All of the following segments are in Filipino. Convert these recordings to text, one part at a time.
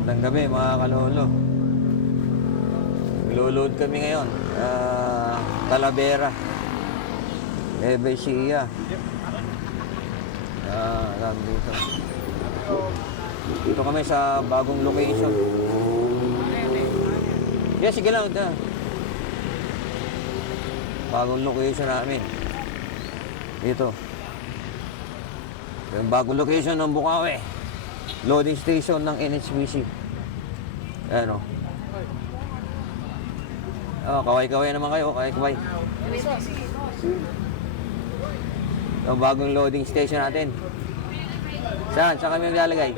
Magandang gabi mga kalolo. Naglo-load kami ngayon. Talavera. Ebesia. Dito. Dito kami sa bagong location. Yeah, sige lang. Bagong location namin. Dito. Yung bagong location ng Bukawi. Loading station ng NHBC. Ayan o. Kaway-kaway naman kayo. Kaway-kaway. Yung bagong loading station natin. Saan? Saan kami maglalagay?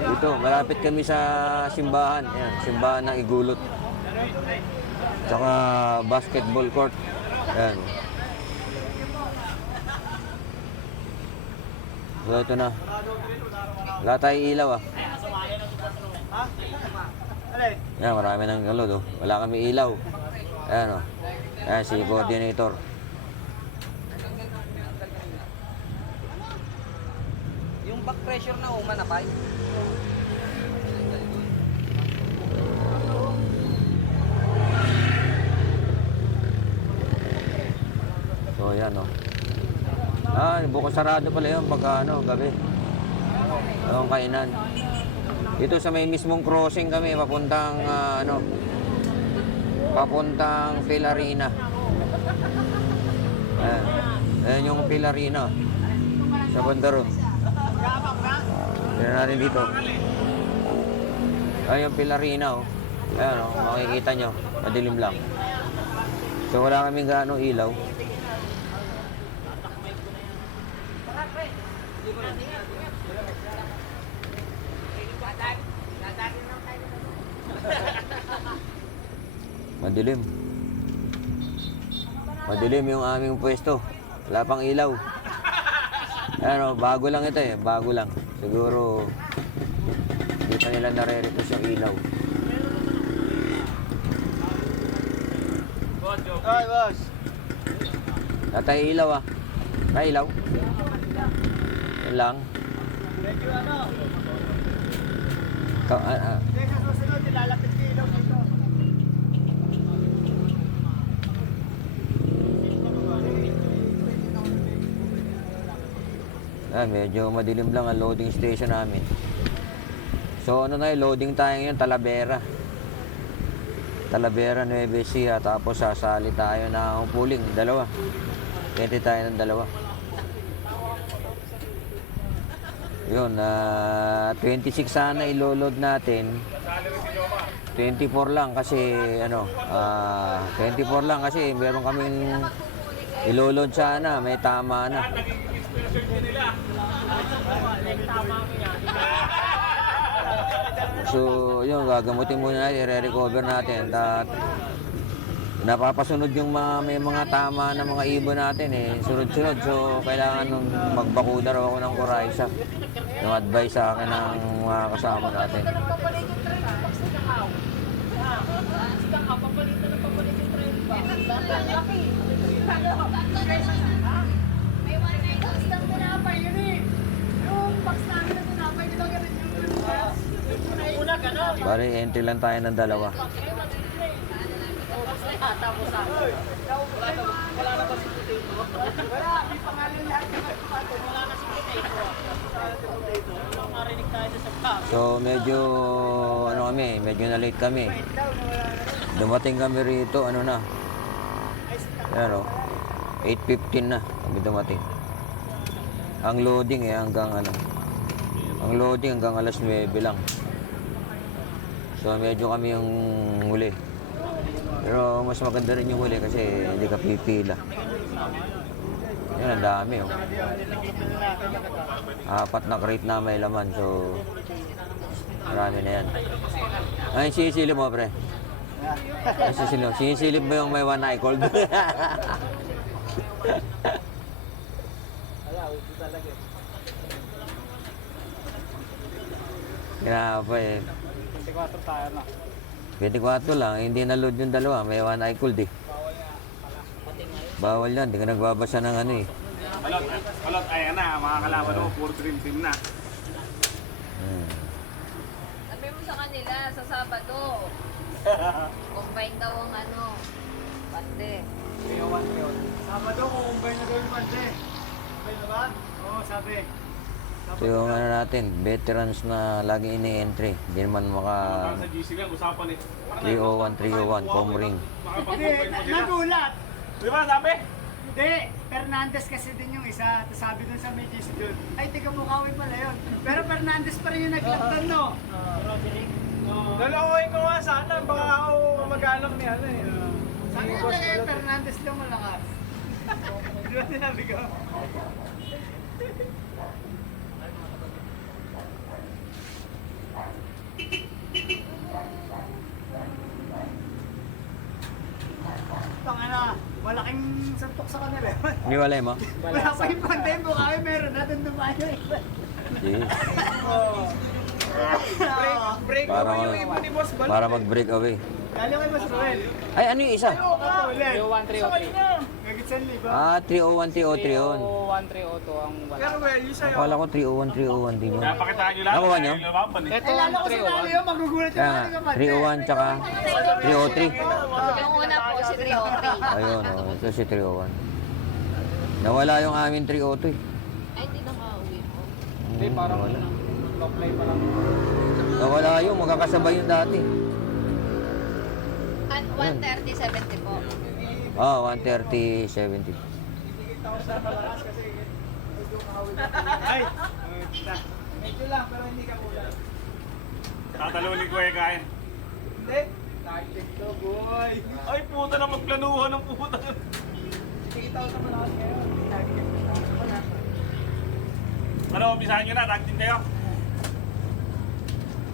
Dito, malapit kami sa simbahan. Ayan, simbahan ng Igulot. Tsaka basketball court. Ayan. So, ito na. Wala tayong ilaw Ayan, marami ng galod Wala kami ilaw. Ayan Ayan si coordinator. Yung back pressure na manapay. So yan bukas sarado pala yun pagka gabi. Ang kainan. Dito sa may mismong crossing kami papuntang papuntang Pilarina. Ayan yung Pilarina. Sa Bandaron. Tignan natin dito. Ayan yung Pilarina Ayan makikita nyo. Madilim lang. So wala kaming gaano ilaw. Madilim. Madilim yung aming pwesto. Wala pang ilaw. Ayan bago lang ito bago lang. Siguro hindi pa nila nare-repush yung ilaw. Ay, boss. Natay ilaw May ilaw? Yan lang. Medyo Hindi sa susunod, nilalapit yung ilaw dito. Medyo madilim lang ang loading station namin. So loading tayo ngayon, Talavera. Talavera, Nueva Ecija. Tapos sasali tayo ng pooling, dalawa. Pwede tayo ng dalawa. Yun, 26 sana ilo-load natin. 24 lang kasi 24 lang kasi meron kaming ilo-load sana, may tama na. So, yun, gagamutin muna natin, i-recover natin. Napapasunod yung may mga tama na mga ibon natin sunod-sunod. So, kailangan magbakuda raw ako ng Coryza. Yung advice sa akin ng mga kasama natin. May 1 box lang tinapay yun Yung box namin na tinapay, di ba ganun yung una gano'n? Bari, entry lang tayo ng dalawa. Wala na ba si Potato? Wala, may pangalan lahat ng potato. Wala na si Potato. Marinig tayo sa vlog. So, medyo medyo na late kami. Dumating kami rito, Ayan 8:15 na kami dumating. Ang loading hanggang ang loading hanggang alas 9 lang. So medyo kami yung huli. Pero mas maganda rin yung huli kasi hindi ka pipila. Yan ang dami 4 na crate na may laman. So marami na yan. Ay, sinisilip mo pre. Sinisilip mo yung may one eye cold. Grabe 24 tayo na. 24 lang, hindi na-load yung dalawa. May one eye cold eh. Bawal yan, hindi ka nagbabasa ng ano eh. Balot, ayan na, mga kalaban mo, puro dream team na. Sabi mo sa kanila, sa Sabado. Combine daw ang ano, pande. Sabado, kukumbay na gawin pante. Okay na ba? Oo, sabi. So yung ano natin, veterans na lagi ini-entry. Hindi naman maka Sa GC lang, usapan eh. 301, home ring. Hindi, nagulat. Di ba sabi? Hindi, Fernandez kasi din yung isa. Tapos sabi dun sa may GC dun, ay, tiga Bukawi pala yun. Pero Fernandez pa rin yung naglagdan, no? Dalawain ko nga sana, baka ako mag-anak ni ano eh. Sabi ko kay Fernandez lang malakas. Di ba sinabi ko? Tangina, malaking santok sa kanila. Niwalay mo? Wala pa yung content mo kami, meron na doon dumayo eh. Hindi. Break Para, yung ibon ni Boss Bal. para mag-break away. Kali kay Boss Roel. Ay, ano yung isa? Ulit. 303. Gagitsan liba. Ah, 301, 303 yun. 1302 ang wala. Pero well, yung sa'yo. Akala ko 301, 301 din yun. Kaya pakitaan nyo lang. Nakuha nyo? Lumaban eh. Ito Eh, lalo ang ko si Lalo yun, magugulat yung Kaya mga nga, kapatid. 301 tsaka 303. Yung una po si 303. Ayun, oh, ito si 301. Nawala yung amin 302 eh. Ay, hindi nakauwi mo. Hindi, parang apply pa lang. Nawala yun, magkakasabay yun dati. At 130.70 po. Ah, 130, 70. Ay, medyo lang, pero hindi ka kulang. Tatalunin ko eh kaya. Hindi. Tactic to, boy. Ay puta na magplanuhan ng puta. Kita ko sa malakas kayo. Tactic to. Ano, umpisahan nyo na, tag team kayo.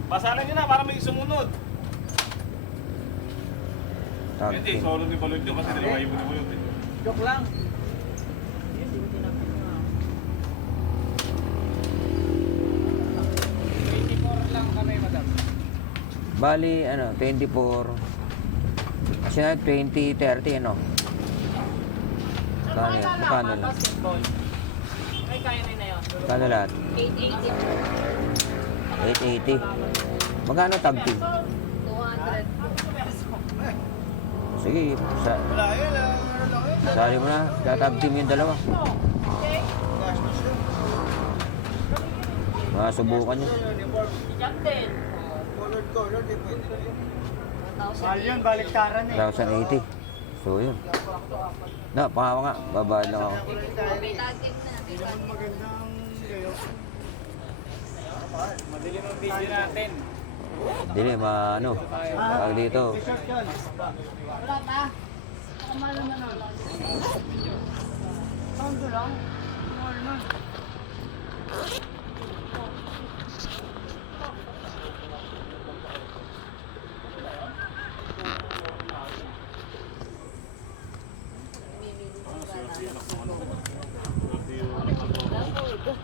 Basalan nyo na para may sumunod. Tag Hindi, team. solo ni Balod yun kasi dalawa ibon ni Balod eh. Joke lang. Lang kami, madam. Bali, ano, 24. Kasi na 20, 30, ano? Kano yan? Kano lang? Basketball. Ay, kaya na yun. Kano lahat? 880 po. 880. Magkano tag team? 200. Sige, Wala yun, meron lang yun. sali mo na. Tag team yung dalawa. Masubukan nyo. Colored, di pwede. 1,000. Mahal yun, baliktaran eh. 1,080. So, yun. Na, pangawa nga. Babayad lang ako. May tagin na. Hindi naman magandang gayo. Madilim ang video natin. Dili, ano. Tawag dito. T-shirt yun. Wala pa. Kamala na nun. Sound lang. Mahal nun.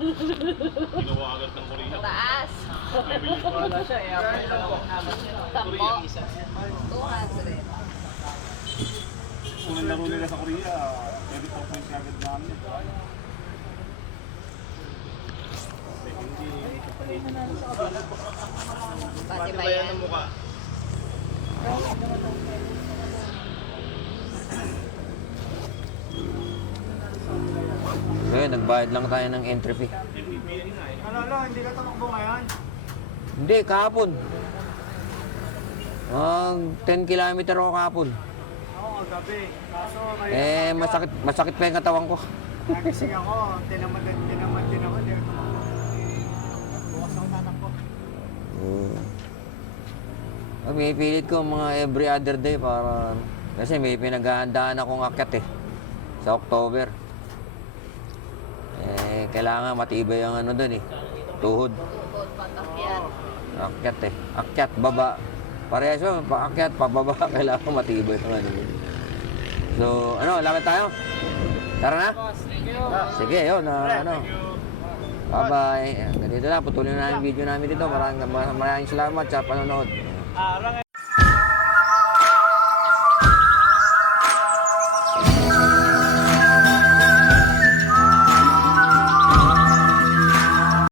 Ginawa agad ng Korea. Taas. Wala siya, i-apply lang ako. Sampo. 200. Unang laro nila sa Korea, 24 points agad namin. Pati ba yan? So, yun, nagbayad lang tayo ng entry fee. Ano, hindi ka tumakbo ngayon? Hindi, kahapon. 10 kilometer ako kahapon. Oo, kagabi. Kaso ngayon. Masakit pa yung katawan ko. Nagising ako. Tinamad din ako. Hindi ako tumakbo. Bukas ako tatakbo. Pinipilit ko mga every other day para... Kasi may pinaghahandaan akong akyat eh. Sa October. Kailangan matibay ang ano dun eh. Tuhod. Tubod, patakyat. Akyat eh. Akyat, baba. Parehas yun, paakyat, pababa. Kailangan matibay ang ano dun. So, ano, lakad tayo? Tara na? Sige, yun. Ano. Bye-bye. Ganito na, putulin na yung video namin dito. Maraming salamat sa panonood. Arang